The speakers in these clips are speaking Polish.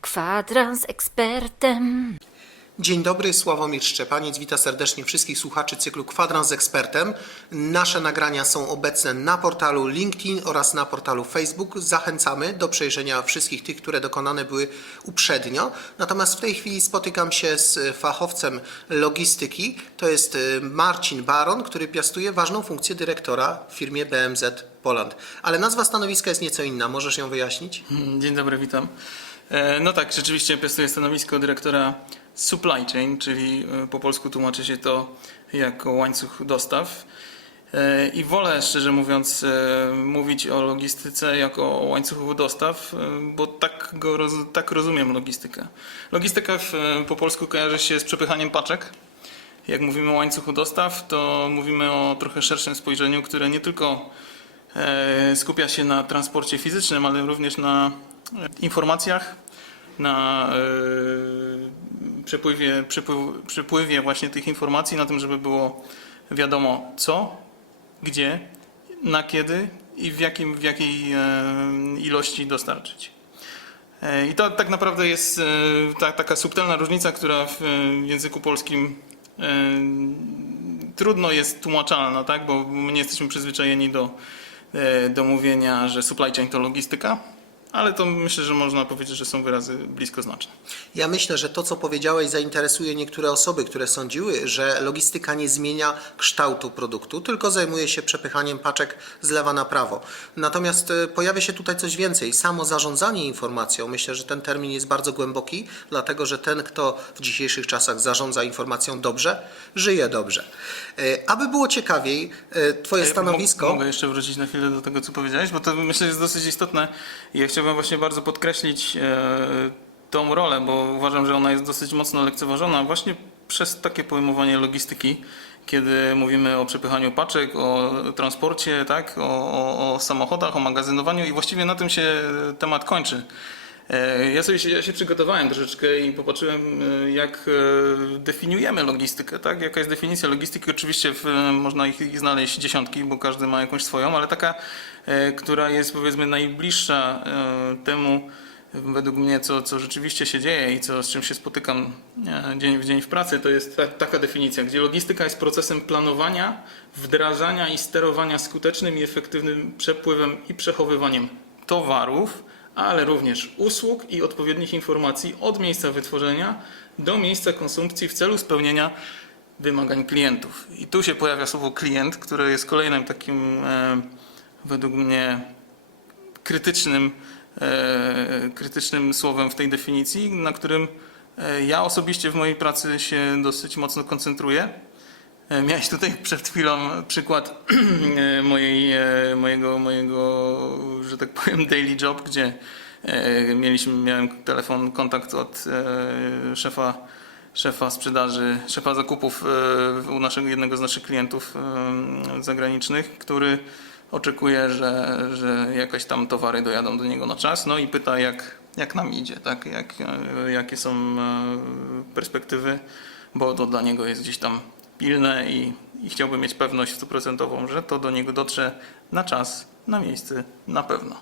Kwadrans ekspertem. Dzień dobry, Sławomir Szczepaniec. Witam serdecznie wszystkich słuchaczy cyklu Kwadrans z Ekspertem. Nasze nagrania są obecne na portalu LinkedIn oraz na portalu Facebook. Zachęcamy do przejrzenia wszystkich tych, które dokonane były uprzednio. Natomiast w tej chwili spotykam się z fachowcem logistyki. To jest y, Marcin Baron, który piastuje ważną funkcję dyrektora w firmie BMZ Poland. Ale nazwa stanowiska jest nieco inna. Możesz ją wyjaśnić? Dzień dobry, witam. E, No tak, rzeczywiście piastuję stanowisko dyrektora supply chain, czyli e, po polsku tłumaczy się to jako łańcuch dostaw. E, I wolę, szczerze mówiąc, mówić o logistyce jako o łańcuchu dostaw, bo tak, go tak rozumiem logistykę. Logistyka w, po polsku kojarzy się z przepychaniem paczek. Jak mówimy o łańcuchu dostaw, to mówimy o trochę szerszym spojrzeniu, które nie tylko skupia się na transporcie fizycznym, ale również na e, informacjach, na e, przepływie, przepływ, przepływie właśnie tych informacji, na tym, żeby było wiadomo co, gdzie, na kiedy i w, jakim, w jakiej e, ilości dostarczyć. E, I to tak naprawdę jest e, ta, taka subtelna różnica, która w e, języku polskim e, trudno jest tłumaczalna, tak? bo my nie jesteśmy przyzwyczajeni do, e, do mówienia, że supply chain to logistyka, ale to myślę, że można powiedzieć, że są wyrazy bliskoznaczne. Ja myślę, że to, co powiedziałeś, zainteresuje niektóre osoby, które sądziły, że logistyka nie zmienia kształtu produktu, tylko zajmuje się przepychaniem paczek z lewa na prawo. Natomiast e, pojawia się tutaj coś więcej. Samo zarządzanie informacją, myślę, że ten termin jest bardzo głęboki, dlatego że ten, kto w dzisiejszych czasach zarządza informacją dobrze, żyje dobrze. E, Aby było ciekawiej, e, Twoje stanowisko. Mo- Mogę jeszcze wrócić na chwilę do tego, co powiedziałeś, bo to myślę, że jest dosyć istotne i ja chciałbym właśnie bardzo podkreślić e, tą rolę, bo uważam, że ona jest dosyć mocno lekceważona właśnie przez takie pojmowanie logistyki, kiedy mówimy o przepychaniu paczek, o transporcie, tak, o, o, o samochodach, o magazynowaniu i właściwie na tym się temat kończy. E, Ja sobie się, ja się przygotowałem troszeczkę i popatrzyłem, e, jak e, definiujemy logistykę, tak? Jaka jest definicja logistyki? Oczywiście w, można ich, znaleźć dziesiątki, bo każdy ma jakąś swoją, ale taka, która jest powiedzmy najbliższa temu, według mnie, co, co rzeczywiście się dzieje i co, z czym się spotykam dzień w dzień w pracy, to jest ta, taka definicja, gdzie logistyka jest procesem planowania, wdrażania i sterowania skutecznym i efektywnym przepływem i przechowywaniem towarów, ale również usług i odpowiednich informacji od miejsca wytworzenia do miejsca konsumpcji w celu spełnienia wymagań klientów. I tu się pojawia słowo klient, które jest kolejnym takim e, według mnie krytycznym, e, krytycznym słowem w tej definicji, na którym e, ja osobiście w mojej pracy się dosyć mocno koncentruję. E, Miałeś tutaj przed chwilą przykład e, mojej, e, mojego, mojego, że tak powiem, daily job, gdzie mieliśmy, miałem telefon, kontakt od szefa, szefa sprzedaży, szefa zakupów u naszego, jednego z naszych klientów zagranicznych, który oczekuje, że, że jakaś tam towary dojadą do niego na czas, no i pyta jak, jak nam idzie, tak? jak, jakie są perspektywy, bo to dla niego jest gdzieś tam pilne i, i chciałbym mieć pewność stuprocentową, że to do niego dotrze na czas, na miejsce, na pewno.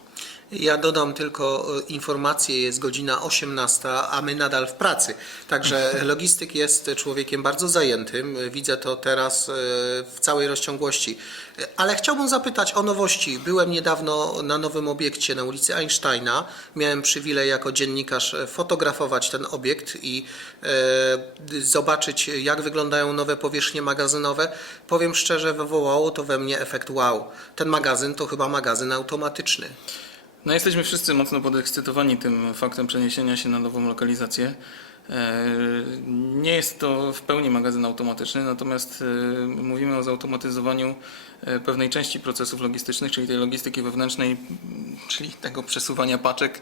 Ja dodam tylko e, informację, jest godzina 18, a my nadal w pracy. Także logistyk jest człowiekiem bardzo zajętym. Widzę to teraz e, w całej rozciągłości. E, Ale chciałbym zapytać o nowości. Byłem niedawno na nowym obiekcie na ulicy Einsteina. Miałem przywilej jako dziennikarz fotografować ten obiekt i zobaczyć, jak wyglądają nowe powierzchnie magazynowe. Powiem szczerze, wywołało to we mnie efekt wow. Ten magazyn to chyba magazyn automatyczny. No jesteśmy wszyscy mocno podekscytowani tym faktem przeniesienia się na nową lokalizację. E, Nie jest to w pełni magazyn automatyczny, natomiast e, mówimy o zautomatyzowaniu e, pewnej części procesów logistycznych, czyli tej logistyki wewnętrznej, czyli tego przesuwania paczek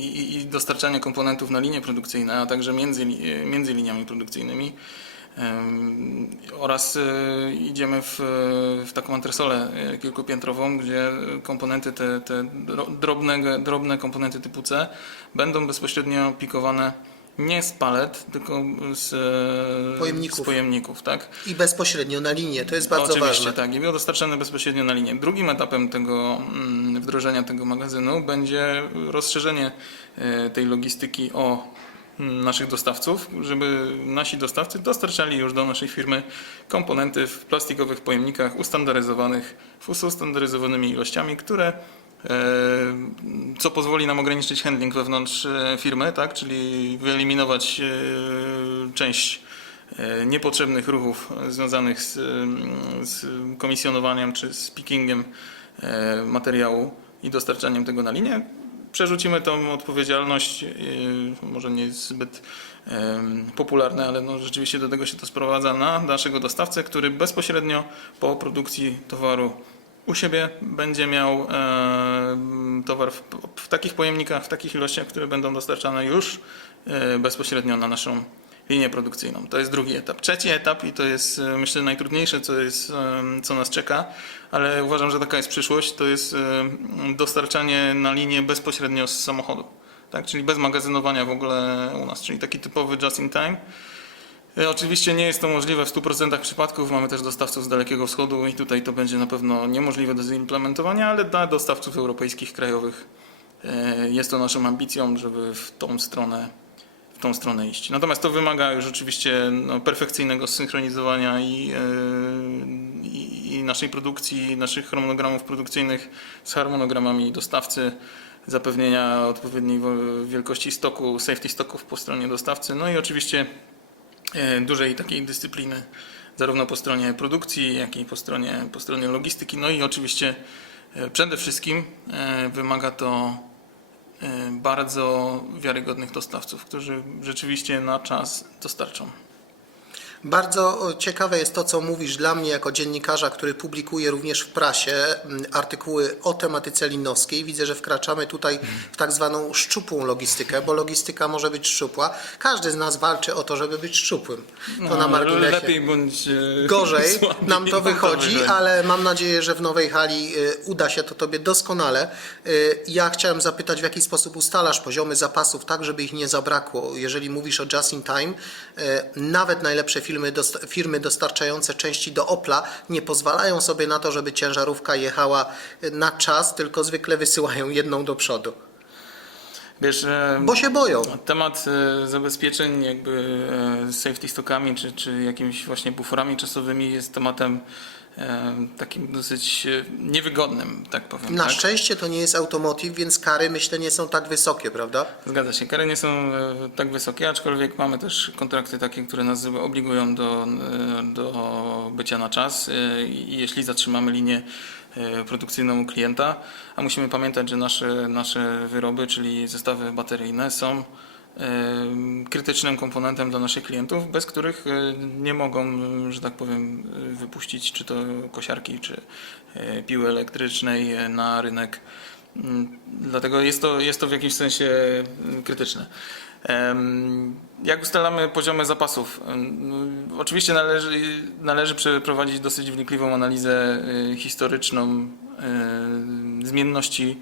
i dostarczania komponentów na linie produkcyjne, a także między, między liniami produkcyjnymi. Oraz e, idziemy w, w taką antresolę e, kilkupiętrową, gdzie komponenty te, te dro- drobne, drobne komponenty typu C będą bezpośrednio pikowane nie z palet, tylko z e, Pojemników. Z pojemników tak? I bezpośrednio na linię, to jest bardzo Oczywiście, ważne. tak. I było dostarczane bezpośrednio na linię. Drugim etapem tego mm, wdrożenia tego magazynu będzie rozszerzenie tej logistyki o naszych dostawców, żeby nasi dostawcy dostarczali już do naszej firmy komponenty w plastikowych pojemnikach ustandaryzowanych, z ustandaryzowanymi ilościami, które e, co pozwoli nam ograniczyć handling wewnątrz e, firmy, tak? czyli wyeliminować e, część niepotrzebnych ruchów związanych z, z komisjonowaniem czy z pickingiem materiału i dostarczaniem tego na linię. Przerzucimy tą odpowiedzialność, e, może nie jest zbyt popularne, ale no rzeczywiście do tego się to sprowadza na naszego dostawcę, który bezpośrednio po produkcji towaru u siebie będzie miał towar w, w takich pojemnikach, w takich ilościach, które będą dostarczane już e, bezpośrednio na naszą linię produkcyjną. To jest drugi etap. Trzeci etap i to jest e, myślę najtrudniejsze, co, jest, e, co nas czeka, ale uważam, że taka jest przyszłość, to jest e, dostarczanie na linię bezpośrednio z samochodu. Tak, czyli bez magazynowania w ogóle u nas, czyli taki typowy just in time. Oczywiście nie jest to możliwe w 100% przypadków. Mamy też dostawców z Dalekiego Wschodu i tutaj to będzie na pewno niemożliwe do zaimplementowania, ale dla dostawców europejskich, krajowych jest to naszą ambicją, żeby w tą stronę, tą stronę iść. Natomiast to wymaga już oczywiście no, perfekcyjnego synchronizowania i, e, i, naszej produkcji, naszych harmonogramów produkcyjnych z harmonogramami dostawcy, zapewnienia odpowiedniej wielkości stoku, safety stoków po stronie dostawcy, no i oczywiście e, dużej takiej dyscypliny zarówno po stronie produkcji, jak i po stronie, po stronie logistyki. No i oczywiście e, przede wszystkim wymaga to bardzo wiarygodnych dostawców, którzy rzeczywiście na czas dostarczą. Bardzo ciekawe jest to, co mówisz dla mnie jako dziennikarza, który publikuje również w prasie artykuły o tematyce linowskiej. Widzę, że wkraczamy tutaj w tak zwaną szczupłą logistykę, bo logistyka może być szczupła. Każdy z nas walczy o to, żeby być szczupłym. To na marginesie. Lepiej bądź e, Gorzej słabiej, nam to wychodzi, ale mam nadzieję, że w nowej hali y, uda się to Tobie doskonale. Ja chciałem zapytać, w jaki sposób ustalasz poziomy zapasów, tak żeby ich nie zabrakło. Jeżeli mówisz o just in time, nawet najlepsze firmy, dost- firmy dostarczające części do Opla nie pozwalają sobie na to, żeby ciężarówka jechała y, na czas, tylko zwykle wysyłają jedną do przodu, Wiesz, e, bo się boją. Temat e, zabezpieczeń jakby e, z safety stockami czy, czy jakimiś właśnie buforami czasowymi jest tematem takim dosyć e, niewygodnym, tak powiem. Na tak? szczęście to nie jest automotive, więc kary myślę nie są tak wysokie, prawda? Zgadza się. Kary nie są e, tak wysokie, aczkolwiek mamy też kontrakty takie, które nas obligują do, e, do bycia na czas e, i jeśli zatrzymamy linię e, produkcyjną u klienta, a musimy pamiętać, że nasze, nasze wyroby, czyli zestawy bateryjne są e, krytycznym komponentem dla naszych klientów, bez których e, nie mogą, że tak powiem, e, wypuścić czy to kosiarki, czy e, piły elektrycznej e, na rynek. Mm, Dlatego jest to, jest to w jakimś sensie mm, krytyczne. Jak ustalamy poziomy zapasów? Em, Oczywiście należy, należy przeprowadzić dosyć wnikliwą analizę y, historyczną zmienności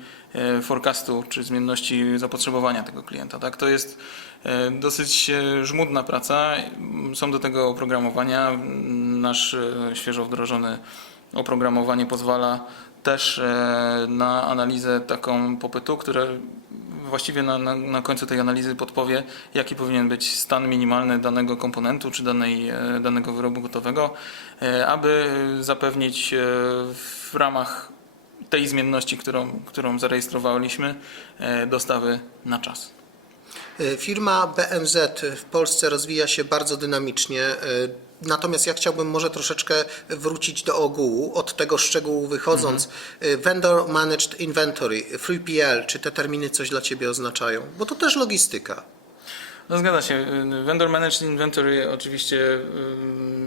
forecastu czy zmienności zapotrzebowania tego klienta. Tak? To jest e, dosyć e, żmudna praca. Są do tego oprogramowania. Nasz e, świeżo wdrożony oprogramowanie pozwala też e, na analizę taką popytu, które właściwie na, na, na końcu tej analizy podpowie, jaki powinien być stan minimalny danego komponentu czy danej, e, danego wyrobu gotowego, e, aby zapewnić e, w ramach tej zmienności, którą, którą zarejestrowaliśmy, e, dostawy na czas. E, Firma BMZ w Polsce rozwija się bardzo dynamicznie. e, Natomiast ja chciałbym może troszeczkę wrócić do ogółu, od tego szczegółu wychodząc. E, Vendor Managed Inventory, 3PL, czy te terminy coś dla Ciebie oznaczają? Bo to też logistyka. No zgadza się. Vendor Managed Inventory oczywiście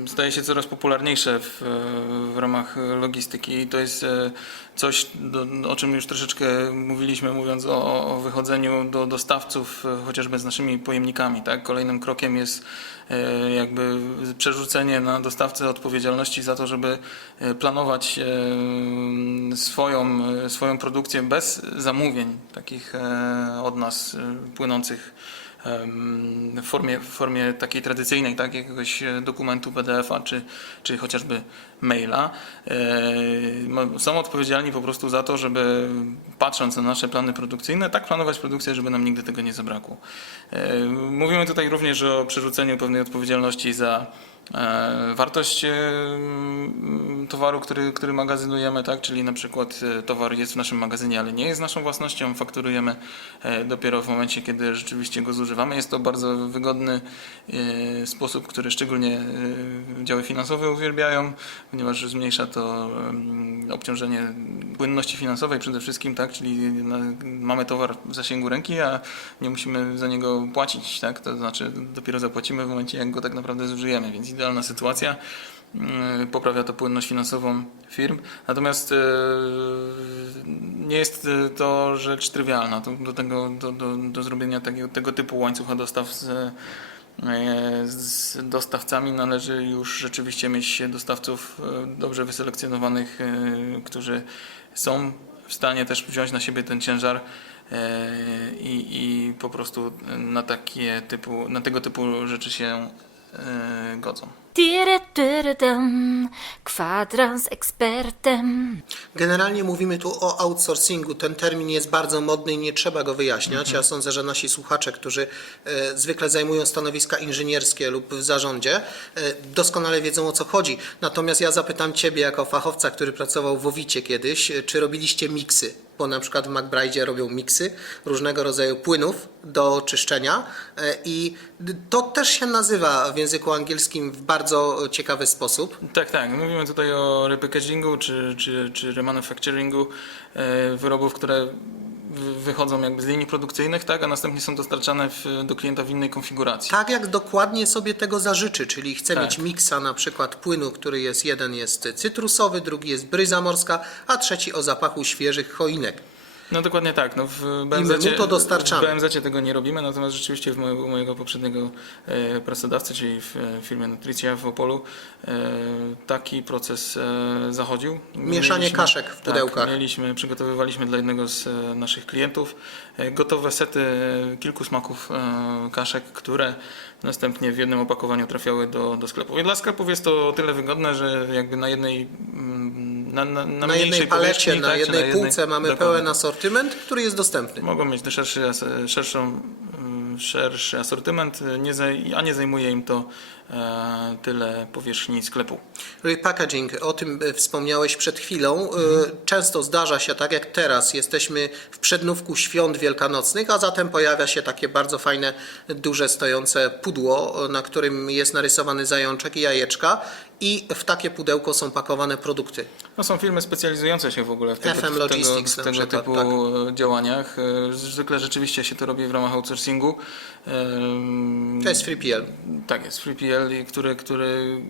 staje się coraz popularniejsze w, w ramach logistyki i to jest e, coś, do, o czym już troszeczkę mówiliśmy, mówiąc o, o wychodzeniu do dostawców, e, chociażby z naszymi pojemnikami. Tak? Kolejnym krokiem jest e, jakby przerzucenie na dostawcę odpowiedzialności za to, żeby planować swoją, swoją produkcję bez zamówień takich od nas płynących w formie, w formie takiej tradycyjnej, tak, jakiegoś dokumentu PDF-a czy, czy chociażby maila. E, Są odpowiedzialni po prostu za to, żeby patrząc na nasze plany produkcyjne, tak planować produkcję, żeby nam nigdy tego nie zabrakło. E, Mówimy tutaj również o przerzuceniu pewnej odpowiedzialności za wartość e, mm, towaru, który, który magazynujemy, tak? czyli na przykład e, towar jest w naszym magazynie, ale nie jest naszą własnością, fakturujemy e, dopiero w momencie, kiedy rzeczywiście go zużywamy. Jest to bardzo wygodny e, sposób, który szczególnie e, działy finansowe uwielbiają, ponieważ zmniejsza to em, obciążenie płynności finansowej przede wszystkim, tak? czyli mamy towar w zasięgu ręki, a nie musimy za niego płacić, tak? to znaczy dopiero zapłacimy w momencie, jak go tak naprawdę zużyjemy, więc idealna sytuacja. Yy, Poprawia to płynność finansową firm. Natomiast yy, nie jest to rzecz trywialna. Do, tego, do, do, do zrobienia tego, tego typu łańcucha dostaw z, yy, z dostawcami należy już rzeczywiście mieć dostawców yy, dobrze wyselekcjonowanych, którzy są w stanie też wziąć na siebie ten ciężar i, i po prostu na takie typu, na tego typu rzeczy się yy, godzą. Kwadrans ekspertem. Generalnie mówimy tu o outsourcingu. Ten termin jest bardzo modny i nie trzeba go wyjaśniać. Ja sądzę, że nasi słuchacze, którzy e, zwykle zajmują stanowiska inżynierskie lub w zarządzie, e, doskonale wiedzą o co chodzi. Natomiast ja zapytam Ciebie jako fachowca, który pracował w Owicie kiedyś, e, czy robiliście miksy? Bo na przykład w McBride robią miksy różnego rodzaju płynów do czyszczenia e, i to też się nazywa w języku angielskim w bardzo ciekawy sposób. Tak, tak. Mówimy tutaj o repackagingu czy, czy, czy remanufacturingu e, wyrobów, które wychodzą jakby z linii produkcyjnych, tak, a następnie są dostarczane w, do klienta w innej konfiguracji. Tak jak dokładnie sobie tego zażyczy, czyli chcę Tak. mieć miksa na przykład płynu, który jest jeden jest cytrusowy, drugi jest bryza morska, a trzeci o zapachu świeżych choinek. No dokładnie tak. No w my BMZ, mu to dostarczamy. W BMZ tego nie robimy, natomiast rzeczywiście w mojego, mojego poprzedniego e, pracodawcy, czyli w e, firmie Nutricja w Opolu, e, taki proces e, zachodził. Mieszanie kaszek w pudełkach. Tak, mieliśmy, przygotowywaliśmy dla jednego z e, naszych klientów e, gotowe sety e, kilku smaków e, kaszek, które następnie w jednym opakowaniu trafiały do, do sklepów. I dla sklepów jest to o tyle wygodne, że jakby na jednej mm, na, na, na, Na jednej palecie, na tak, czy jednej półce mamy dokładnie. pełen asortyment, który jest dostępny. Mogą mieć szerszy, szerszą, mm, szerszy asortyment, nie, zaj- a nie zajmuje im to e, tyle powierzchni sklepu. Repackaging, o tym e, wspomniałeś przed chwilą. E, Często zdarza się tak jak teraz, jesteśmy w przednówku świąt wielkanocnych, a zatem pojawia się takie bardzo fajne, duże stojące pudło, na którym jest narysowany zajączek i jajeczka i w takie pudełko są pakowane produkty. No są firmy specjalizujące się w ogóle w tego, FM w tego, Logistics w tego przykład, typu tak. działaniach. E, Zwykle rzeczywiście się to robi w ramach outsourcingu. Em, To jest FreePL. Tak jest, FreePL, który, który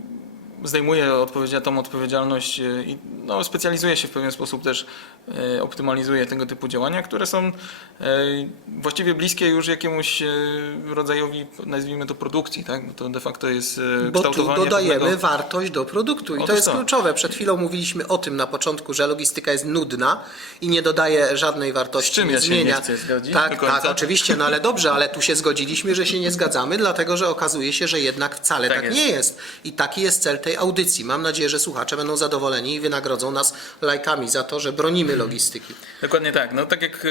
zdejmuje tą odpowiedzialność e, i no, specjalizuje się w pewien sposób też, e, optymalizuje tego typu działania, które są e, właściwie bliskie już jakiemuś rodzajowi, nazwijmy to produkcji, tak? Bo to de facto jest e, Bo tu kształtowanie dodajemy pewnego... wartość do produktu i to Otóż jest to. kluczowe. Przed chwilą mówiliśmy o tym na początku, że logistyka jest nudna i nie dodaje żadnej wartości. Z czym ja się zmienia. nie chcę zgodzić Tak, tak, oczywiście, no ale dobrze, ale tu się zgodziliśmy, że się nie zgadzamy, dlatego że okazuje się, że jednak wcale tak, Tak jest. nie jest. I taki jest cel tej audycji. Mam nadzieję, że słuchacze będą zadowoleni i wynagrodzą nas lajkami za to, że bronimy logistyki. Dokładnie tak. No tak jak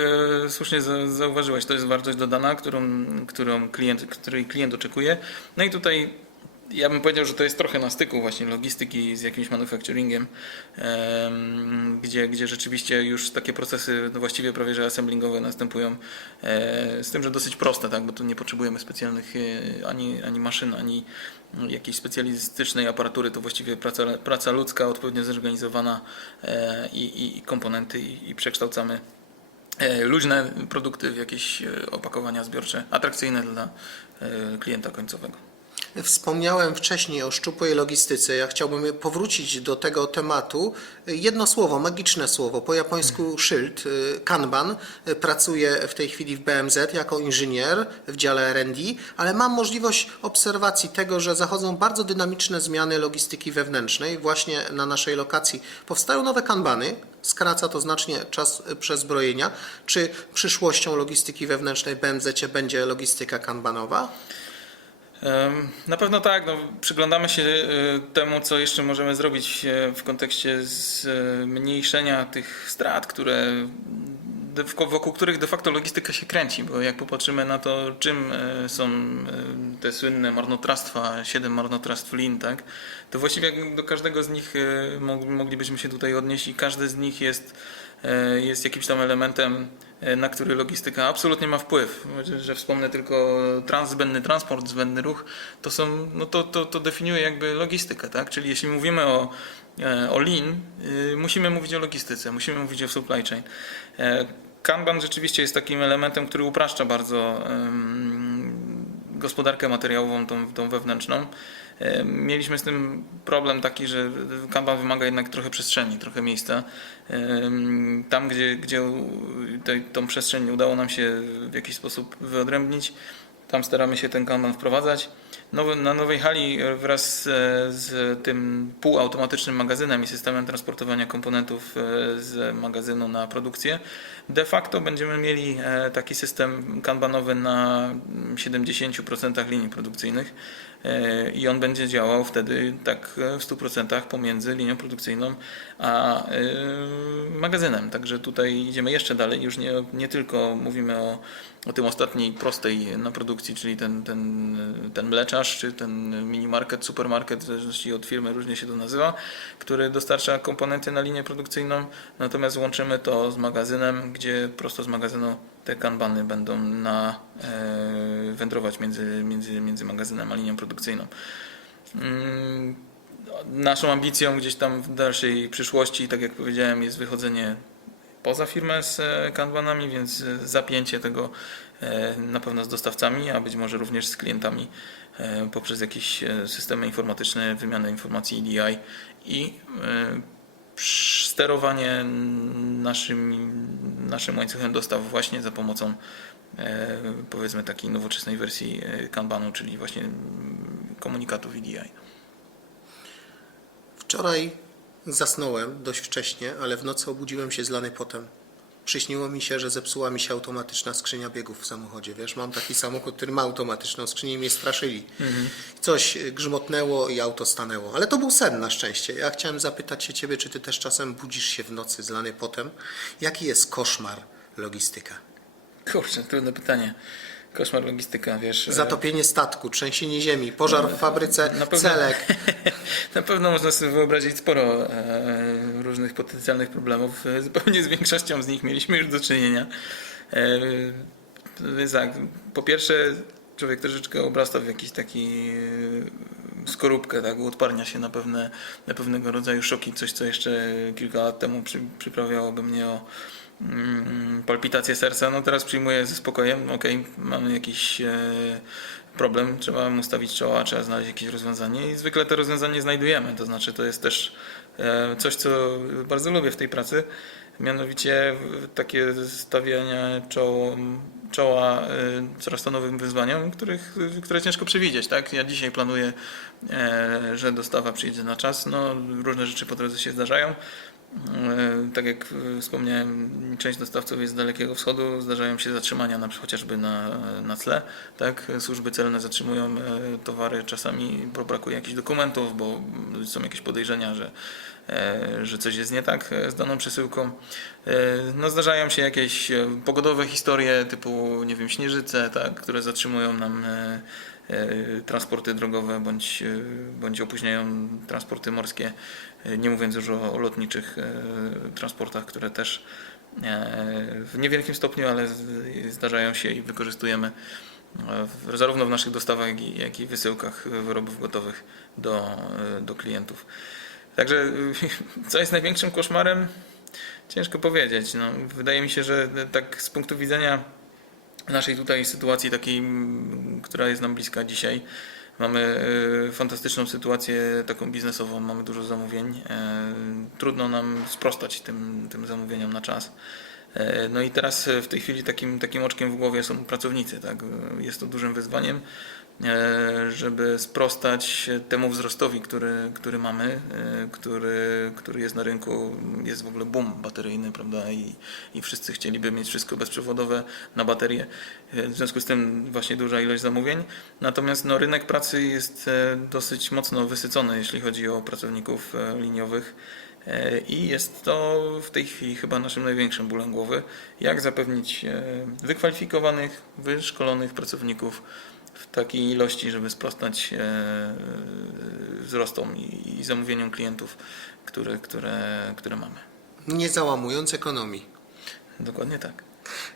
e, słusznie za, zauważyłeś, to jest wartość dodana, którą, którą klient, której klient oczekuje. No i tutaj ja bym powiedział, że to jest trochę na styku właśnie logistyki z jakimś manufacturingiem, em, gdzie, gdzie rzeczywiście już takie procesy no właściwie prawie że assemblingowe następują, e, z tym, że dosyć proste, tak, bo tu nie potrzebujemy specjalnych e, ani, ani maszyn, ani jakiejś specjalistycznej aparatury, to właściwie praca, praca ludzka, odpowiednio zorganizowana e, i, i, komponenty i, i przekształcamy e, luźne produkty w jakieś e, opakowania zbiorcze, atrakcyjne dla klienta końcowego. Wspomniałem wcześniej o szczupłej logistyce. Ja chciałbym powrócić do tego tematu. Jedno słowo, magiczne słowo, po japońsku szyld, y, kanban. Pracuję w tej chwili w BMZ jako inżynier w dziale R&D, ale mam możliwość obserwacji tego, że zachodzą bardzo dynamiczne zmiany logistyki wewnętrznej. Właśnie na naszej lokacji powstają nowe kanbany, Skraca to znacznie czas przezbrojenia. Czy przyszłością logistyki wewnętrznej BMZ będzie logistyka kanbanowa? Na pewno tak. No, przyglądamy się e, temu, co jeszcze możemy zrobić e, w kontekście zmniejszenia tych strat, które wokół których de facto logistyka się kręci, bo jak popatrzymy na to, czym e, są e, te słynne marnotrawstwa, siedem marnotrawstw lin, tak, to właściwie do każdego z nich e, mog- moglibyśmy się tutaj odnieść i każdy z nich jest, jest jakimś tam elementem, na który logistyka absolutnie ma wpływ. Że- wspomnę tylko trans, zbędny transport, zbędny ruch, to są, no to, to, to definiuje jakby logistykę, tak? Czyli jeśli mówimy o, o lean, musimy mówić o logistyce, musimy mówić o supply chain. Kanban rzeczywiście jest takim elementem, który upraszcza bardzo gospodarkę materiałową, tą, tą wewnętrzną. Mieliśmy z tym problem taki, że Kanban wymaga jednak trochę przestrzeni, trochę miejsca. Tam, gdzie, gdzie te, tą przestrzeń udało nam się w jakiś sposób wyodrębnić, tam staramy się ten Kanban wprowadzać. Nowy, na nowej hali wraz z, z tym półautomatycznym magazynem i systemem transportowania komponentów e, z magazynu na produkcję, de facto będziemy mieli e, taki system kanbanowy na 70% linii produkcyjnych e, i on będzie działał wtedy tak e, w 100% pomiędzy linią produkcyjną a e, magazynem. Także tutaj idziemy jeszcze dalej. Już nie, nie tylko mówimy o, o tym ostatniej prostej na produkcji, czyli ten, ten, ten mleczarz, czy ten minimarket, supermarket, w zależności od firmy różnie się to nazywa, który dostarcza komponenty na linię produkcyjną, natomiast łączymy to z magazynem, gdzie prosto z magazynu te kanbany będą na, e, wędrować między, między, między magazynem a linią produkcyjną. Mm, Naszą ambicją gdzieś tam w dalszej przyszłości, tak jak powiedziałem, jest wychodzenie poza firmę z e, kanbanami, więc e, zapięcie tego e, na pewno z dostawcami, a być może również z klientami poprzez jakieś systemy informatyczne, wymianę informacji EDI i sterowanie naszym, naszym łańcuchem dostaw właśnie za pomocą powiedzmy takiej nowoczesnej wersji kanbanu, czyli właśnie komunikatów EDI. Wczoraj zasnąłem dość wcześnie, ale w nocy obudziłem się zlany potem. Przyśniło mi się, że zepsuła mi się automatyczna skrzynia biegów w samochodzie. Wiesz, mam taki samochód, który ma automatyczną skrzynię i mnie straszyli. Coś y, grzmotnęło i auto stanęło. Ale to był sen na szczęście. Ja chciałem zapytać się ciebie, czy ty też czasem budzisz się w nocy zlany potem? Jaki jest koszmar logistyka? Kurczę, trudne pytanie. Koszmar logistyka, wiesz. e, Zatopienie statku, trzęsienie ziemi, pożar w fabryce Na pewno- celek. Na pewno można sobie wyobrazić sporo e, różnych potencjalnych problemów. E, Zupełnie z większością z nich mieliśmy już do czynienia. Więc tak, po pierwsze człowiek troszeczkę obrasta w jakiś taki skorupkę, tak, uodparnia się na pewne, na pewnego rodzaju szoki, coś co jeszcze kilka lat temu przy, przyprawiałoby mnie o mm, palpitację serca. No teraz przyjmuję ze spokojem, okej, mamy jakiś e, problem, trzeba mu stawić czoła, trzeba znaleźć jakieś rozwiązanie i zwykle to rozwiązanie znajdujemy. To znaczy to jest też e, coś, co bardzo lubię w tej pracy, mianowicie takie stawianie czoło, czoła e, coraz to nowym wyzwaniom, których, które ciężko przewidzieć. Tak? Ja dzisiaj planuję, że dostawa przyjdzie na czas. No, różne rzeczy po drodze się zdarzają. E, Tak jak e, wspomniałem, część dostawców jest z Dalekiego Wschodu, zdarzają się zatrzymania na, chociażby na, na tle. Tak? Służby celne zatrzymują e, towary czasami, bo brakuje jakichś dokumentów, bo są jakieś podejrzenia, że, że coś jest nie tak z daną przesyłką. No, zdarzają się jakieś pogodowe historie typu, nie wiem, śnieżyce, tak? które zatrzymują nam transporty drogowe bądź, bądź opóźniają transporty morskie, nie mówiąc już o, lotniczych e, transportach, które też e, w niewielkim stopniu, ale zdarzają się i wykorzystujemy e, zarówno w naszych dostawach, jak i, jak i wysyłkach wyrobów gotowych do, e, do klientów. Także e, co jest największym koszmarem? Ciężko powiedzieć. No, wydaje mi się, że tak z punktu widzenia naszej tutaj sytuacji takiej, która jest nam bliska dzisiaj. Mamy e, fantastyczną sytuację taką biznesową, mamy dużo zamówień. E, Trudno nam sprostać tym, tym zamówieniom na czas. E, No i teraz w tej chwili takim, takim oczkiem w głowie są pracownicy. Tak? Jest to dużym wyzwaniem, żeby sprostać temu wzrostowi, który, który mamy, e, który, który jest na rynku. Jest w ogóle boom bateryjny, prawda? I, I wszyscy chcieliby mieć wszystko bezprzewodowe na baterie. E, W związku z tym właśnie duża ilość zamówień. Natomiast no, rynek pracy jest e, dosyć mocno wysycony, jeśli chodzi o pracowników e, liniowych. E, I jest to w tej chwili chyba naszym największym bólem głowy, jak zapewnić e, wykwalifikowanych, wyszkolonych pracowników w takiej ilości, żeby sprostać e, wzrostom i zamówieniom klientów, które, które, które mamy. Nie załamując ekonomii. Dokładnie tak.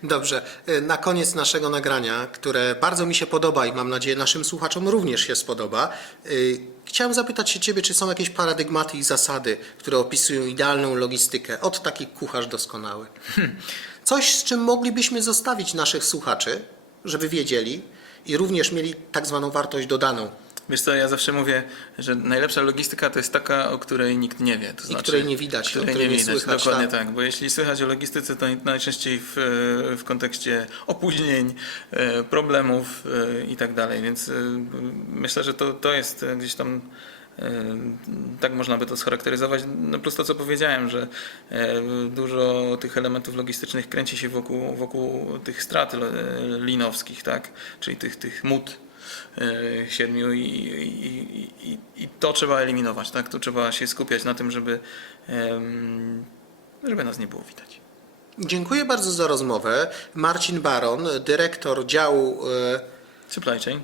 Dobrze, y, na koniec naszego nagrania, które bardzo mi się podoba i mam nadzieję naszym słuchaczom również się spodoba, chciałem zapytać się Ciebie, czy są jakieś paradygmaty i zasady, które opisują idealną logistykę, od taki kucharz doskonały. Coś, z czym moglibyśmy zostawić naszych słuchaczy, żeby wiedzieli i również mieli tak zwaną wartość dodaną, Wiesz co, ja zawsze mówię, że najlepsza logistyka to jest taka, o której nikt nie wie. To znaczy, której nie widać, której której nie nie widać. słychać, Dokładnie tak. tak. bo jeśli słychać o logistyce, to najczęściej w, w kontekście opóźnień, e, problemów e, i tak dalej. Więc e, myślę, że to, to jest gdzieś tam tak można by to scharakteryzować. No plus to, co powiedziałem, że e, dużo tych elementów logistycznych kręci się wokół, wokół tych strat e, linowskich, tak? czyli tych, tych mut e, siedmiu i, i, i, i to trzeba eliminować, tak? Tu trzeba się skupiać na tym, żeby, żeby nas nie było widać. Dziękuję bardzo za rozmowę. Marcin Baron, dyrektor działu, Supply chain.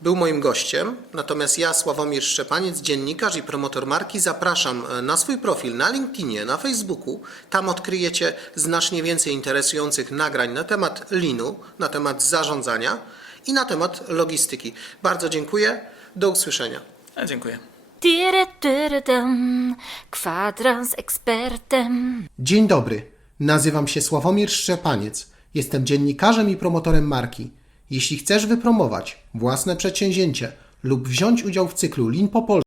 Był moim gościem. Natomiast ja, Sławomir Szczepaniec, dziennikarz i promotor marki, zapraszam e, na swój profil na LinkedInie, na Facebooku. Tam odkryjecie znacznie więcej interesujących nagrań na temat linu, na temat zarządzania i na temat logistyki. Bardzo dziękuję. Do usłyszenia. A, dziękuję. Tirytyrytem, kwadrans ekspertem. Dzień dobry. Nazywam się Sławomir Szczepaniec. Jestem dziennikarzem i promotorem marki. Jeśli chcesz wypromować własne przedsięwzięcie lub wziąć udział w cyklu Lin po Polsku,